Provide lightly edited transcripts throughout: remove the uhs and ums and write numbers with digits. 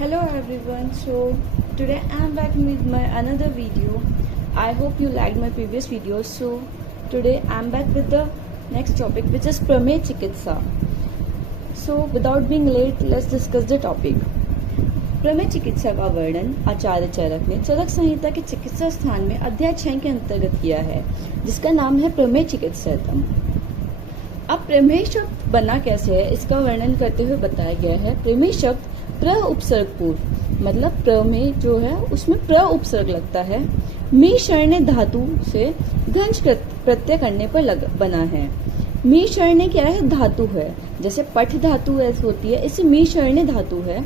Hello everyone, so today I am back with my another video. I hope you liked my previous videos. So today I am back with the next topic, which is Prameh Chikitsa. So without being late, let's discuss the topic. प्रमेय चिकित्सा का वर्णन आचार्य चरक ने चरक संहिता के चिकित्सा स्थान में अध्याय 6 के अंतर्गत किया है, जिसका नाम है प्रमेय चिकित्सातम। अब प्रमेय शब्द बना कैसे है, इसका वर्णन करते हुए बताया गया है। प्रमेय शब्द प्र उपसर्ग पूर्व, मतलब प्रमेय जो है उसमें प्र उपसर्ग लगता है। मी शरण्य धातु से घंज प्रत्यय करने पर बना है। मी शरण्य क्या है? धातु है। जैसे पठ धातु ऐसे होती है, इसे मी शरण्य धातु है।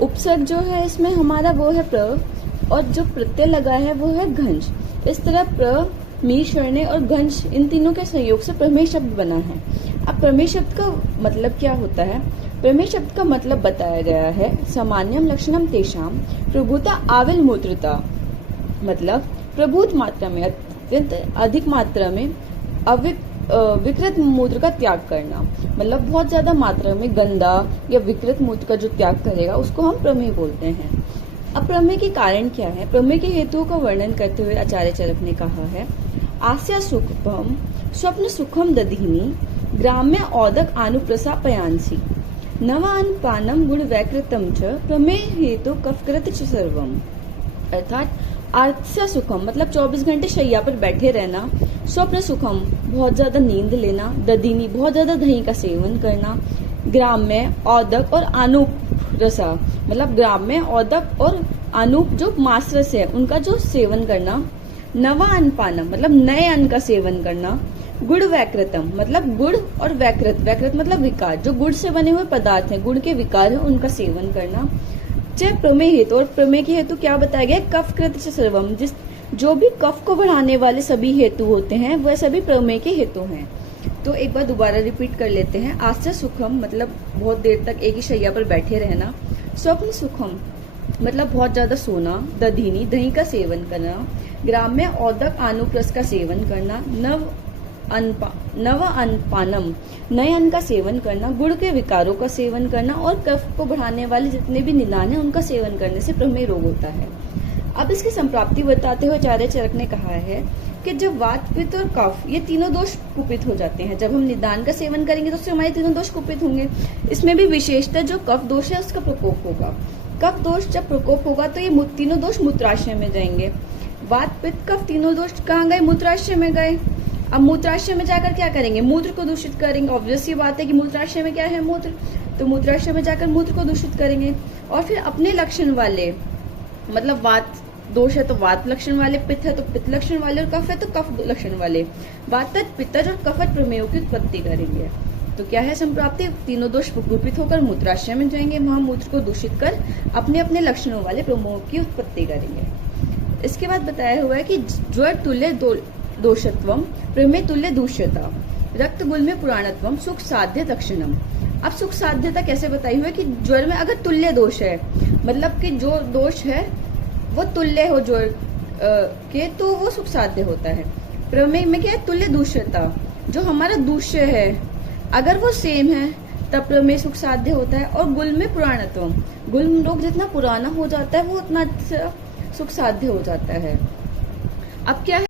उपसर्ग जो है इसमें हमारा वो है प्र, और जो प्रत्यय लगा है वो है घंज। इस तरह प्र, मी शरण्य और घंज, इन तीनों के संयोग से प्रमेय शब्द बना है। अब प्रमेय शब्द का मतलब क्या होता है? प्रमेय शब्द का मतलब बताया गया है, सामान्यम लक्षणम तेषाम प्रभुता आविल मूत्रता, मतलब प्रभुत मात्रा में, अत्यंत अधिक मात्रा में विकृत मूत्र का त्याग करना, मतलब बहुत ज्यादा मात्रा में गंदा या विकृत मूत्र का जो त्याग करेगा उसको हम प्रमेय बोलते हैं। अब प्रमेय के कारण क्या है? प्रमेय के हेतुओं का वर्णन करते हुए आचार्य चरक ने कहा है, आस्या सुखम स्वप्न सुखम दधिनी ग्राम्य औदक आनुप्रसापयांसी नवानपानम गुण वैकृतम च प्रमेय हेतु कफकृत च सर्वम। अर्थात आस्या सुखम मतलब 24 घंटे शैया पर बैठे रहना, स्वप्न सुखम बहुत ज्यादा नींद लेना, दधिनी बहुत ज्यादा दही का सेवन करना, ग्राम्य औदक और आनूप रसा मतलब ग्राम्य औदक और आनूप जो मांस रस है उनका जो सेवन करना, नवा अन्नपानम मतलब नए अन्न का सेवन करना, गुड़ वैकृतम मतलब गुड़ और वैकृत, वैकृत मतलब विकार, जो गुड़ से बने हुए पदार्थ हैं, गुड़ के विकार है उनका सेवन करना। चाहे प्रमेय हेतु, और प्रमेय के हेतु क्या बताया गया? कफकृत सर्वम, जिस जो भी कफ को बढ़ाने वाले सभी हेतु होते हैं वह सभी प्रमेय के हेतु हैं। तो एक बार दोबारा रिपीट कर लेते हैं। आस्या सुखम मतलब बहुत देर तक एक ही शैया पर बैठे रहना, स्वप्न सुखम मतलब बहुत ज्यादा सोना, दधिनी दही का सेवन करना, ग्राम्य औदक आनुप्रस का सेवन करना, नव अन्नपानम नए अन्न का सेवन करना, गुड़ के विकारों का सेवन करना, और कफ को बढ़ाने वाले जितने भी निदान है उनका सेवन करने से प्रमेय रोग होता है। अब इसकी संप्राप्ति बताते हुए आचार्य चरक ने कहा है कि जब वात, पित्त और कफ ये तीनों दोष कुपित हो जाते हैं, जब हम निदान का सेवन करेंगे तो उससे हमारे तीनों दोष कुपित होंगे। इसमें भी विशेषतः जो कफ दोष है उसका प्रकोप होगा। कफ दोष जब प्रकोप होगा तो ये तीनों दोष मूत्राशय में जाएंगे। वात, पित्त, कफ तीनों दोष कहाँ गए? मूत्राशय में गए। अब मूत्राशय में जाकर क्या करेंगे? मूत्र को दूषित करेंगे। ऑब्वियस ये बात है कि मूत्राशय में क्या है? मूत्र। तो मूत्राशय में जाकर मूत्र को दूषित करेंगे, और फिर अपने लक्षण वाले, मतलब वात दोष है तो वात लक्षण वाले, पित्त है तो पित्त लक्षण वाले, और कफ है तो कफ लक्षण वाले, वातज, पित्तज और कफज प्रमेयों की उत्पत्ति करेंगे। तो क्या है संप्राप्ति? तीनों दोष कुपित होकर मूत्राशय में जाएंगे, वहां मूत्र को दूषित कर अपने अपने लक्षणों वाले प्रमेयों की उत्पत्ति करेंगे। इसके बाद बताया हुआ है कि ज्वर तुल्य दोषत्वम प्रमेय तुल्य दूष्यता रक्त गुल्म पुराणत्वम सुख साध्य लक्षणम। अब सुख साध्यता कैसे बताई हुई है कि ज्वर में अगर तुल्य दोष है, मतलब कि जो दोष है वो तुल्य हो ज्वर के, तो वो सुख साध्य होता है। प्रमेय में क्या है? तुल्य दूष्यता, जो हमारा दूष्य है अगर वो सेम है तब प्रमेय सुख साध्य होता है। और गुल्म पुराणत्वम, गुल्म रोग जितना पुराना हो जाता है वो उतना सुख साध्य हो जाता है। अब क्या है?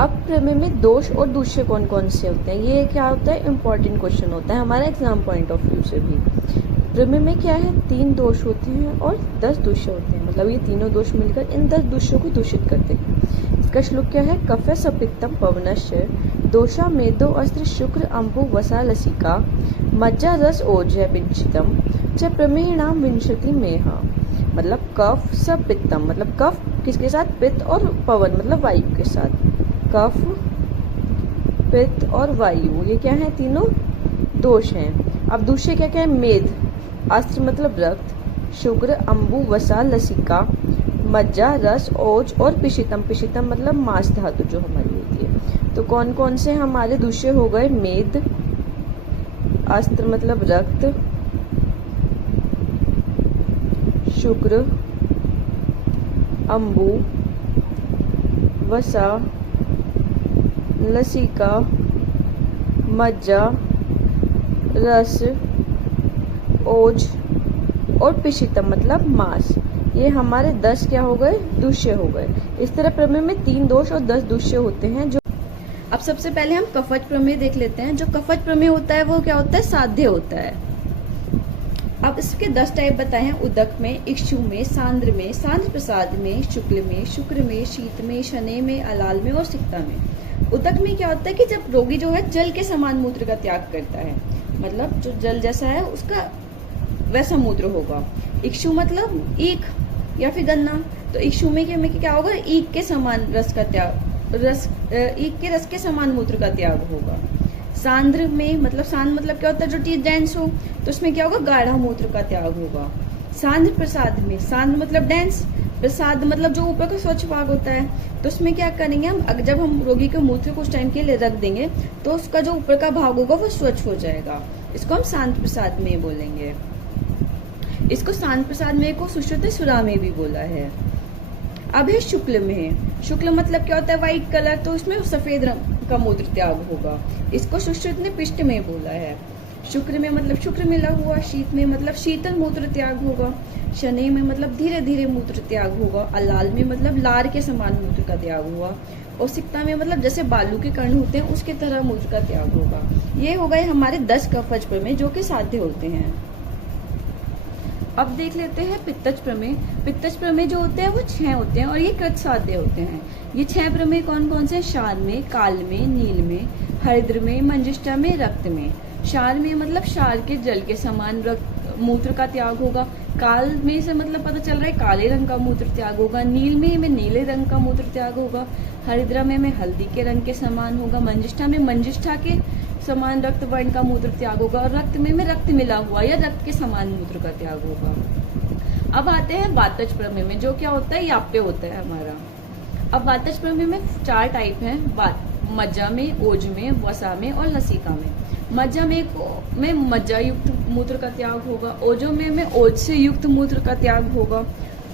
अब प्रमेय में दोष और दूष्य कौन कौन से होते हैं, ये क्या होता है? इम्पोर्टेंट क्वेश्चन होता है हमारा एग्जाम पॉइंट ऑफ व्यू से भी। प्रमेय में क्या है? 3 दोष होते हैं और 10 दूष्य होते हैं, मतलब ये तीनों दोष मिलकर इन 10 दूष्यों को दूषित करते हैं। इसका श्लोक क्या है? कफ सपित्तम पवनश्च दोषा मेदो अस्त्र शुक्र अम्बु वसा लसिका मज्जा रस ओजय विंशितम च प्रमेयणाम विंशति मेहा। मतलब कफ सपित्तम मतलब कफ किसके साथ? पित्त और पवन मतलब वायु के साथ। कफ, पित्त और वायु ये क्या है? तीनों दोष हैं। अब दूसरे क्या क्या है? मेद, अस्त्र मतलब रक्त, शुक्र, अम्बु, वसा, लसिका, मज्जा, रस, ओज और पिशितम, पिशितम मतलब मांस धातु जो हमारी होती है। तो कौन कौन से हमारे दूसरे हो गए? मेद, अस्त्र मतलब रक्त, शुक्र, अम्बु, वसा, लसिका, मज्जा, रस, ओज और पिशितम मतलब मांस। ये हमारे 10 क्या हो गए, दुष्य हो गए। इस तरह प्रमेय में 3 दोष और 10 दुष्य होते हैं। जो अब सबसे पहले हम कफच प्रमेय देख लेते हैं। जो कफच प्रमेय होता है वो क्या होता है, साध्य होता है। अब इसके 10 टाइप बताए हैं, उदक में, इक्षु में, सांद्र में, सांद्र प्रसाद में, शुक्ल में, शुक्र में, शीत में, शनै में, अलाल में और सिक्ता में। उदक में क्या होता है कि जब रोगी जो है जल के समान मूत्र का त्याग करता है, मतलब जो जल जैसा है उसका वैसा मूत्र होगा। इक्षु मतलब ईख या फिर गन्ना, तो इक्षु में क्या होगा, ईख के समान रस का त्याग, ईख के रस के समान मूत्र का त्याग होगा। सांद्र में मतलब सांद्र मतलब क्या होता है, जो चीज डेंस हो, तो उसमें क्या होगा, गाढ़ा मूत्र का त्याग होगा। सांद्र प्रसाद में, सांद्र मतलब डेंस, प्रसाद मतलब जो ऊपर का स्वच्छ भाग होता है, तो उसमें क्या करेंगे हम, जब हम रोगी के मूत्र को उस टाइम के लिए रख देंगे तो उसका जो ऊपर का भाग होगा वो स्वच्छ हो जाएगा। इसको हम सांद्र प्रसाद में बोलेंगे। इसको सांद्र प्रसाद में को सुश्रुत सुरा में भी बोला है। अब है शुक्ल में। शुक्ल मतलब क्या होता है, व्हाइट कलर, तो उसमें सफेद रंग का मूत्र त्याग होगा। इसको सुश्रुत ने पिष्ट में बोला है। शुक्र में मतलब शुक्र मिला हुआ, शीत में मतलब शीतल मूत्र त्याग होगा, शनै में मतलब धीरे धीरे मूत्र त्याग होगा, अलाल में मतलब लार के समान मूत्र का त्याग हुआ, और सिक्ता में मतलब जैसे बालू के कण होते हैं उसके तरह मूत्र का त्याग होगा। ये हो गए हमारे 10 कफच प्रमेय जो कि साध्य होते हैं। अब देख लेते हैं पित्तज प्रमेय। पित्तज प्रमेय जो होते हैं वो 6 होते हैं और ये कृत साध्य होते हैं। ये 6 प्रमेय कौन कौन से, क्षार में, काल में, नील में, हरिद्र में, मंजिष्ठा में, रक्त में। क्षार में मतलब क्षार के जल के समान मूत्र का त्याग होगा। काल में से मतलब पता चल रहा है काले रंग का मूत्र त्याग होगा। नील में नीले रंग का मूत्र त्याग होगा। हरिद्रा में हल्दी के रंग के समान होगा। मंजिष्ठा में मंजिष्ठा के समान रक्त वर्ण का मूत्र त्याग होगा। और रक्त में रक्त मिला हुआ या रक्त के समान मूत्र का त्याग होगा। अब आते हैं वातज प्रमेय में, जो क्या होता है, याप्य होता है हमारा। अब वातज प्रमेय में 4 टाइप हैं, मज्जा में, ओज में, वसा में और लसिका में। मज्जा में मज्जा युक्त मूत्र का त्याग होगा। ओजो में ओज से युक्त मूत्र का त्याग होगा।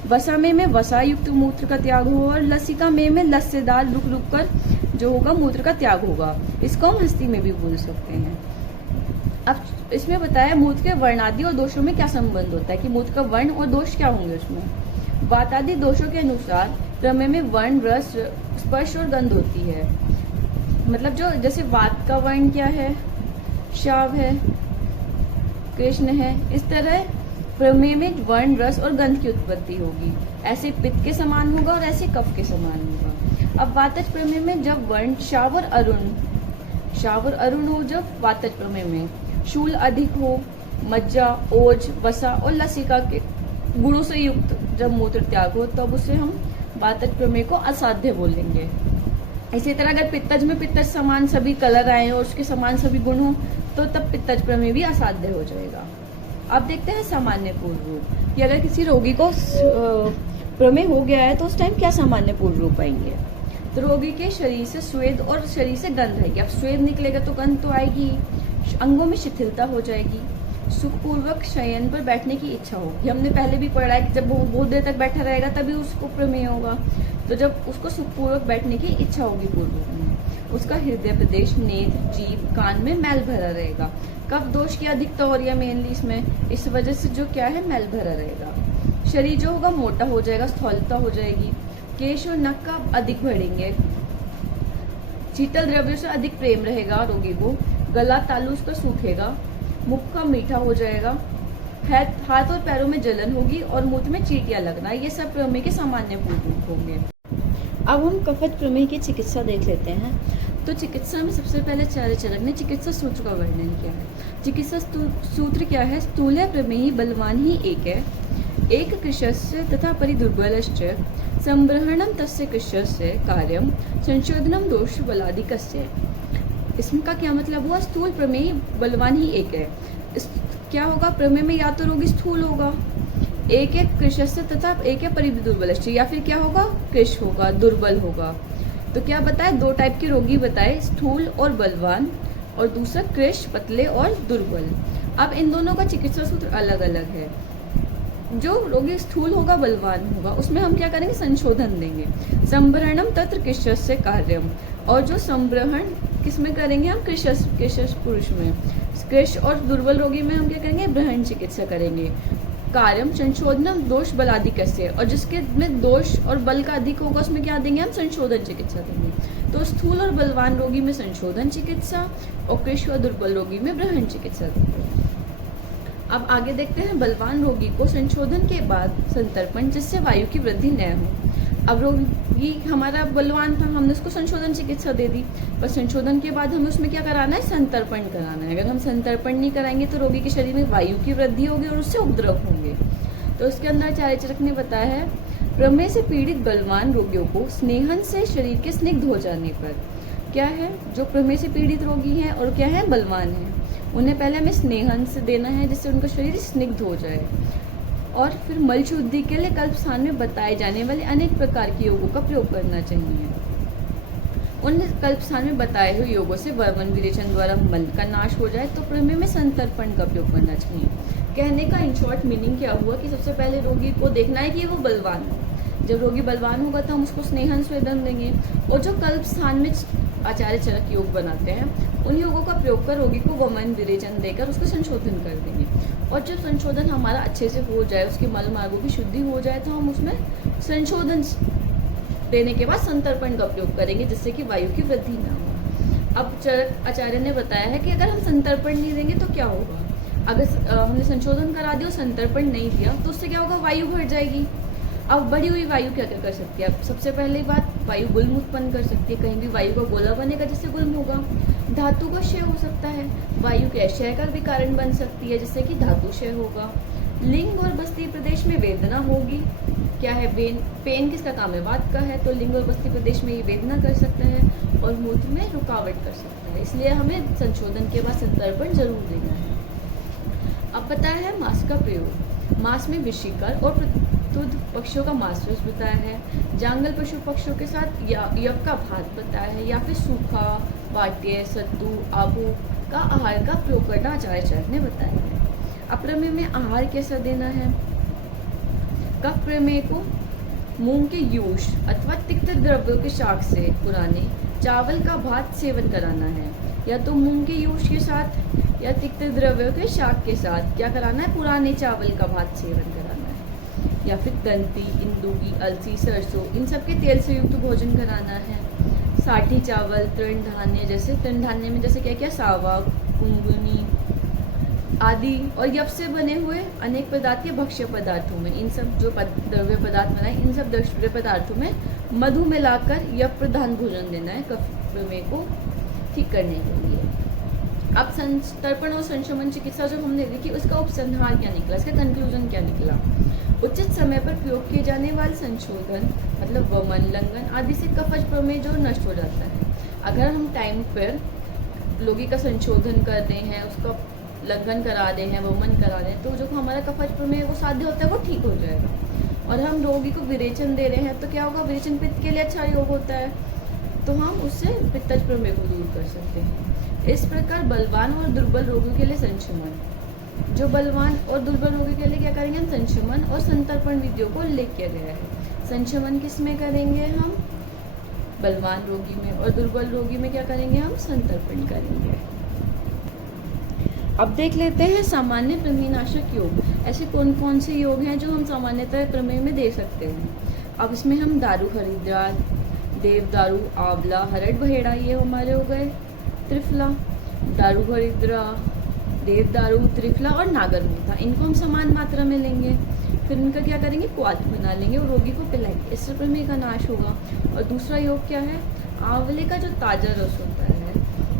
वसा में वसा युक्त मूत्र का त्याग होगा। और लसिका में लस्सेदार रुक रुक कर जो होगा मूत्र का त्याग होगा। इसको हम हस्ती में भी बोल सकते हैं। अब इसमें बताया मूत्र के वर्णादि और दोषों में क्या संबंध होता है, कि मूत्र का वर्ण और दोष क्या होंगे उसमें। वातादि दोषों के अनुसार प्रमेय में वर्ण, रस, स्पर्श और गंध होती है। मतलब जो जैसे वात का वर्ण क्या है, शाव है, कृष्ण है। इस तरह प्रमेय में वर्ण, रस और गंध की उत्पत्ति होगी। ऐसे पित्त के समान होगा और ऐसे कफ के समान होगा। अब वातज प्रमेय में जब वर्ण शाव और अरुण हो, जब वातज प्रमेय में शूल अधिक हो, मज्जा, ओज, वसा और लसिका के गुणों से युक्त जब मूत्र त्याग हो, तब उसे हम वातज प्रमेय को असाध्य बोलेंगे। इसी तरह अगर पित्तज में पित्तज समान सभी कलर आए और उसके समान सभी गुण हो, तो तब पित्तज प्रमेय भी असाध्य हो जाएगा। अब देखते हैं सामान्य पूर्व रूप, कि अगर किसी रोगी को प्रमेय हो गया है तो उस टाइम क्या सामान्य पूर्व रूप आएंगे। तो रोगी के शरीर से स्वेद और शरीर से गंध आएगी। अब स्वेद निकलेगा तो गंध तो आएगी। अंगों में शिथिलता हो जाएगी। सुखपूर्वक शयन पर बैठने की इच्छा होगी। हमने पहले भी पढ़ा है कि जब वो बहुत देर तक बैठा रहेगा तभी उसको प्रमेय होगा। तो जब उसको सुखपूर्वक बैठने की इच्छा होगी पूर्व में, उसका हृदय प्रदेश, नेत्र, जीभ, कान में मैल भरा रहेगा। कफ दोष की अधिकता हो रही है मेनली इसमें, इस वजह से जो क्या है, मैल भरा रहेगा। शरीर जो होगा मोटा हो जाएगा, स्थूलता हो जाएगी। केश और नख का अधिक बढ़ेंगे। शीतल द्रव्यों से अधिक प्रेम रहेगा रोगी को। गला तालु उसका सूखेगा। मुख का मीठा हो जाएगा। हाथ और पैरों में जलन होगी और मूत्र में चींटियां लगना। ये सब प्रमेय के सामान्य रूप होंगे। अब हम कफज प्रमेय की चिकित्सा देख लेते हैं। तो चिकित्सा में सबसे पहले चार्यचरक ने चिकित्सा सूत्र का वर्णन किया है। चिकित्सा सूत्र क्या है, स्थूल प्रमेयी बलवान ही एक है, एक कृशस्य तथा परिदुर्बलश्च संब्रहणम तस्य कृशस्य कार्यम संशोधनम दोष बलादिकस्य। इसका क्या मतलब हुआ, स्थूल प्रमेय बलवान ही एक है। क्या होगा, प्रमेय में या तो रोगी स्थूल होगा, एक है कृशस्य तथा एक है परिदुर्बलश्च, या फिर क्या होगा, कृश होगा, दुर्बल होगा। तो क्या बताए, 2 टाइप के रोगी बताए, स्थूल और बलवान, और दूसरा कृश, पतले और दुर्बल। अब इन दोनों का चिकित्सा सूत्र अलग अलग है। जो रोगी स्थूल होगा, बलवान होगा, उसमें हम क्या करेंगे, संशोधन देंगे। संब्रहणम तत्र कृशस्य कार्यम। और जो संब्रहण किसमें करेंगे हम, कृश पुरुष में। कृश और दुर्बल रोगी में हम क्या करेंगे, ब्रहण चिकित्सा करेंगे। कार्यम संशोधनम दोष बलाधिक्य, और जिसके में दोष और बल का अधिक होगा उसमें क्या देंगे हम, संशोधन चिकित्सा देंगे। तो स्थूल और बलवान रोगी में संशोधन चिकित्सा और कृष्ण और दुर्बल रोगी में ब्रहण चिकित्सा देंगे। अब आगे देखते हैं बलवान रोगी को संशोधन के बाद संतर्पण, जिससे वायु की वृद्धि न हो। अब रोगी हमारा बलवान था, हमने उसको संशोधन चिकित्सा दे दी, पर संशोधन के बाद हमें उसमें क्या कराना है, संतर्पण कराना है। अगर हम संतर्पण नहीं कराएंगे तो रोगी के शरीर में वायु की वृद्धि होगी और उससे उपद्रव होंगे। तो उसके अंदर आचार्य चरक ने बताया है, प्रमेह से पीड़ित बलवान रोगियों को स्नेहन से शरीर के स्निग्ध हो जाने पर, क्या है, जो प्रमेह से पीड़ित रोगी हैं और क्या है, बलवान हैं, उन्हें पहले हमें स्नेहन से देना है जिससे उनका शरीर स्निग्ध हो जाए। और फिर मल शुद्धि के लिए कल्प स्थान में बताए जाने वाले अनेक प्रकार के योगों का प्रयोग करना चाहिए। उन कल्प स्थान में बताए हुए योगों से वर्मन विरेचन द्वारा मल का नाश हो जाए तो प्रमेह में संतर्पण का प्रयोग करना चाहिए। कहने का इन शॉर्ट मीनिंग क्या हुआ कि सबसे पहले रोगी को देखना है कि वो बलवान हो। जब रोगी बलवान होगा तो हम उसको स्नेहन स्वेदन देंगे, और जो कल्प स्थान में आचार्य चरक योग बनाते हैं उन योगों का प्रयोग कर रोगी को वमन विरेचन देकर उसको संशोधन कर देंगे। और जब संशोधन हमारा अच्छे से हो जाए, उसके मल मार्गों की शुद्धि हो जाए, तो हम उसमें संशोधन देने के बाद संतर्पण का प्रयोग करेंगे जिससे कि वायु की वृद्धि ना हो। अब चरक आचार्य ने बताया है कि अगर हम संतर्पण नहीं देंगे तो क्या होगा। अगर हमने संशोधन करा दिया और संतर्पण नहीं दिया तो उससे क्या होगा, वायु बढ़ जाएगी। अब बढ़ी हुई वायु क्या क्या कर सकती है, अब सबसे पहली बात, वायु गुल्म उत्पन्न कर सकती है, कहीं भी वायु का गोला बनेगा जिससे गुल्म होगा। धातु का क्षय हो सकता है, वायु के क्षय का भी कारण बन सकती है जिससे कि धातु क्षय होगा। लिंग और बस्ती प्रदेश में वेदना होगी, क्या है, पेन किसका काम है, वात का है, तो लिंग और बस्ती प्रदेश में ये वेदना कर सकता है और मूत्र में रुकावट कर सकता है, इसलिए हमें संशोधन के बाद संतर्पण जरूर देना है। अब बताया है मांस का प्रयोग, मांस में विषिकर और प्रतुद पक्षियों का मांस बताया है, जांगल पशु पक्षियों के साथ यव का भात बताया है, या फिर सूखा, वाट्य, सत्तू, आबू का आहार का प्रयोग करना आचार्य चरक ने बताया है। अप्रमेय में आहार कैसा देना है, कफ प्रमेय को मूंग के यूष अथवा तिक्त द्रव्यों के शाक से पुराने चावल का भात सेवन कराना है, या तो मूंग के यूष के साथ या तिक्त द्रव्यों के शाक के साथ क्या कराना है, पुराने चावल का भात सेवन कराना है, या फिर दंती, इंदुगी, अलसी, सरसों इन सब के तेल से युक्त भोजन कराना है। साठी चावल, तृण धान्य, जैसे तृण धान्य में जैसे क्या क्या, सावा, कुंगनी आदि, और यव से बने हुए अनेक पदार्थ के भक्ष्य पदार्थों में, इन सब जो द्रव्य पदार्थ बनाए इन सब द्रव्य पदार्थों में मधु मिलाकर यव प्रधान भोजन देना है कफ प्रमेय को ठीक करने के लिए। अब संतर्पण और संशमन चिकित्सा जो हमने देखी उसका उपसंहार क्या निकला, इसका कंक्लूजन क्या निकला। उचित समय पर प्रयोग किए जाने वाले संशोधन मतलब वमन, लंघन आदि से कफज प्रमेय जो नष्ट हो जाता है। अगर हम टाइम पर रोगी का संशोधन कर रहे हैं, उसका लंघन करा रहे हैं, वमन करा रहे हैं, तो जो हमारा कफज प्रमेय वो साध्य होता है वो ठीक हो जाएगा। और हम रोगी को विरेचन दे रहे हैं तो क्या होगा, विरेचन पित्त के लिए अच्छा योग होता है, तो हम उससे पित्तज प्रमेय को दूर कर सकते हैं। इस प्रकार बलवान और दुर्बल रोगियों के लिए संशमन, जो बलवान और दुर्बल रोगी के लिए क्या करेंगे हम, संशमन और संतर्पण विधियों को उल्लेख किया गया है। संशमन किस में करेंगे हम, बलवान रोगी में, और दुर्बल रोगी में क्या करेंगे हम, संतर्पण करेंगे। अब देख लेते हैं सामान्य प्रमेयनाशक योग, ऐसे कौन कौन से योग हैं जो हम सामान्यतः प्रमेय में दे सकते हैं। अब इसमें हम दारू हरिद्रा, देवदारू, आंवला, हरड़ बहेड़ा ये हमारे हो गए। त्रिफला, दारू हरिद्रा, देवदारू, त्रिफला और नागरमेधा, इनको हम समान मात्रा में लेंगे, फिर इनका क्या करेंगे, क्वाथ बना लेंगे और रोगी को पिलाएंगे, इससे प्रमेय का नाश होगा। और दूसरा योग क्या है, आंवले का जो ताजा रस होता है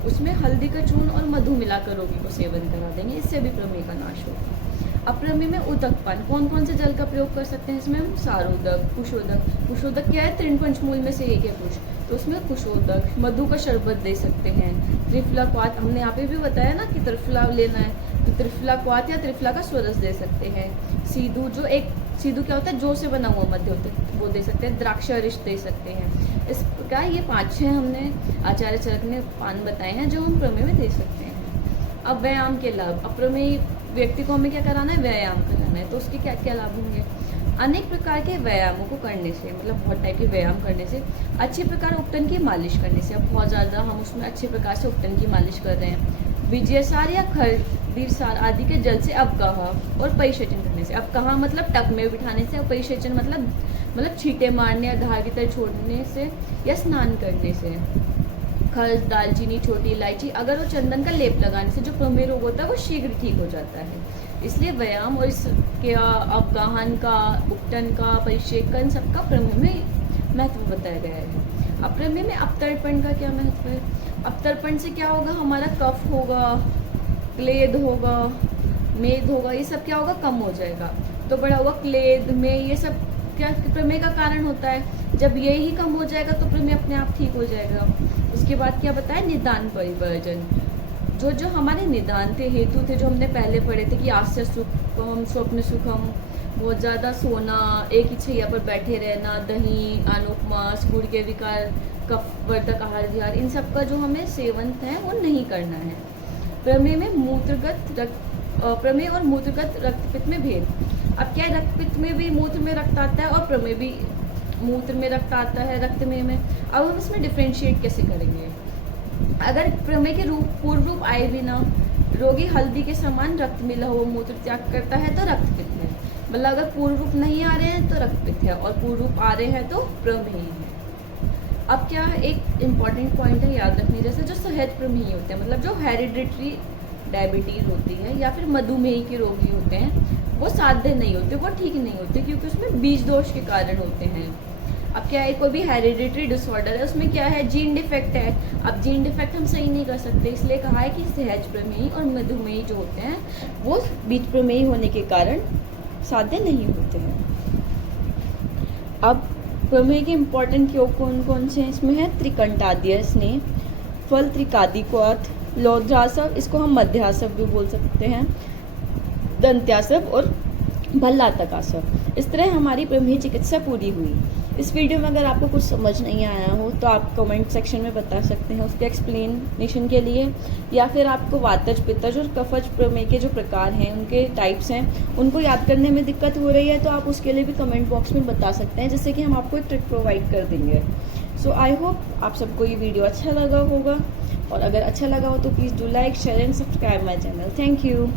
उसमें हल्दी का चूर्ण और मधु मिलाकर रोगी को सेवन करा देंगे, इससे भी प्रमेय का नाश होगा। अप्रमेय में उदकपान, कौन कौन से जल का प्रयोग कर सकते हैं इसमें हम, सारोदक, कुशोदक, कुशोदक क्या है, तृण पंचमूल में से एक है कुश, तो उसमें कुशोदक, मधु का शरबत दे सकते हैं। त्रिफला क्वाथ, हमने यहाँ पे भी बताया ना कि त्रिफला लेना है, तो त्रिफला क्वाथ या त्रिफला का स्वरस दे सकते हैं। सीधू, जो एक सीधू क्या होता है, जो से बना हुआ मध्य होता है, वो दे सकते हैं। द्राक्षारिष्ट दे सकते हैं। इस प्रकार ये 5-6 हमने आचार्य चरक ने पान बताए हैं जो हम प्रमेय में दे सकते हैं। अब व्यायाम के लाभ, अप्रमेय व्यक्ति को हमें क्या कराना है, व्यायाम कराना है, तो उसके क्या क्या लाभ होंगे, अनेक प्रकार के व्यायामों को करने से, मतलब बहुत टाइप के व्यायाम करने से, अच्छे प्रकार उपटन की मालिश करने से, अब बहुत ज़्यादा हम उसमें अच्छे प्रकार से उपटन की मालिश कर रहे हैं, विजयसार या खरदीर सार आदि के जल से अवगाह और परिशोचन करने बिठाने से। अब कहाँ मतलब टक में बिठाने से, और परिसेचन मतलब छींटे मारने या धार की तरह छोड़ने से या स्नान करने से। खर्च, दालचीनी, छोटी इलायची, अगर वो चंदन का लेप लगाने से जो प्रमेह रोग होता है वो शीघ्र ठीक हो जाता है। इसलिए व्यायाम और इसके अवगाहन का, उपटन का, परिक्षेकन सबका प्रमेह में महत्व बताया गया है। अब प्रमेह में अवतर्पण का क्या महत्व है? अवतर्पण से क्या होगा, हमारा कफ होगा, क्लेद होगा, मेद होगा, ये सब क्या होगा, कम हो जाएगा। तो बड़ा हुआ क्लेद में, ये सब क्या प्रमेह का कारण होता है। जब ये ही कम हो जाएगा तो प्रमेह अपने आप ठीक हो जाएगा। उसके बाद क्या बताया, निदान परिवर्जन। जो हमारे निदान थे, हेतु थे, जो हमने पहले पढ़े थे कि आस्य सुखम, स्वप्न सुखम, बहुत ज़्यादा सोना, एक ही छैया पर बैठे रहना, दही, अनुपमास, गुड़ के विकार, कफवर्धक आहार विहार, इन सब का जो हमें सेवन है वो नहीं करना है। प्रमेह में प्रमेह और मूत्रगत रक्तपित्त में भेद। अब क्या है, रक्तपित्त में भी मूत्र में रक्त आता है और प्रमेह भी मूत्र में रक्त आता है, रक्त में। अब हम इसमें डिफ्रेंशिएट कैसे करेंगे? अगर प्रमेह के पूर्व रूप आए बिना रोगी हल्दी के समान रक्त मिला हुआ मूत्र त्याग करता है तो रक्तपित्त है। मतलब अगर पूर्व रूप नहीं आ रहे हैं तो रक्तपित्त है, और पूर्व रूप आ रहे हैं तो प्रमेह है। अब क्या है, एक इम्पॉर्टेंट पॉइंट है याद रखने जैसे, जो सहज प्रमेही होते हैं, मतलब जो हेरिडिटरी डायबिटीज होती है या फिर मधुमेह के रोगी होते हैं, वो साध्य नहीं होते, वो ठीक नहीं होते, क्योंकि उसमें बीज दोष के कारण होते हैं। अब क्या है, कोई भी हेरिडिटरी डिसऑर्डर है, उसमें क्या है, जीन डिफेक्ट है। अब जीन डिफेक्ट हम सही नहीं कर सकते, इसलिए कहा है कि सहज प्रमेही और मधुमेही जो होते हैं वो बीज प्रमेही होने के कारण साध्य नहीं होते हैं। अब प्रमेह के इम्पोर्टेंट योग कौन कौन से हैं? इसमें है त्रिकंटाद्य स्नेह, फल त्रिकादिक्वाथ, लौध्रासव, इसको हम मध्यासव भी बोल सकते हैं, दंत्यासव और भल्लातकासव। इस तरह हमारी प्रमेह चिकित्सा पूरी हुई। इस वीडियो में अगर आपको कुछ समझ नहीं आया हो तो आप कमेंट सेक्शन में बता सकते हैं उसके एक्सप्लेनेशन के लिए, या फिर आपको वातज, पित्तज और कफज प्रमेह के जो प्रकार हैं, उनके टाइप्स हैं, उनको याद करने में दिक्कत हो रही है तो आप उसके लिए भी कमेंट बॉक्स में बता सकते हैं, जिससे कि हम आपको एक ट्रिक प्रोवाइड कर देंगे। सो आई होप आप सबको ये वीडियो अच्छा लगा होगा, और अगर अच्छा लगा हो तो please do like, share and subscribe my channel. Thank you.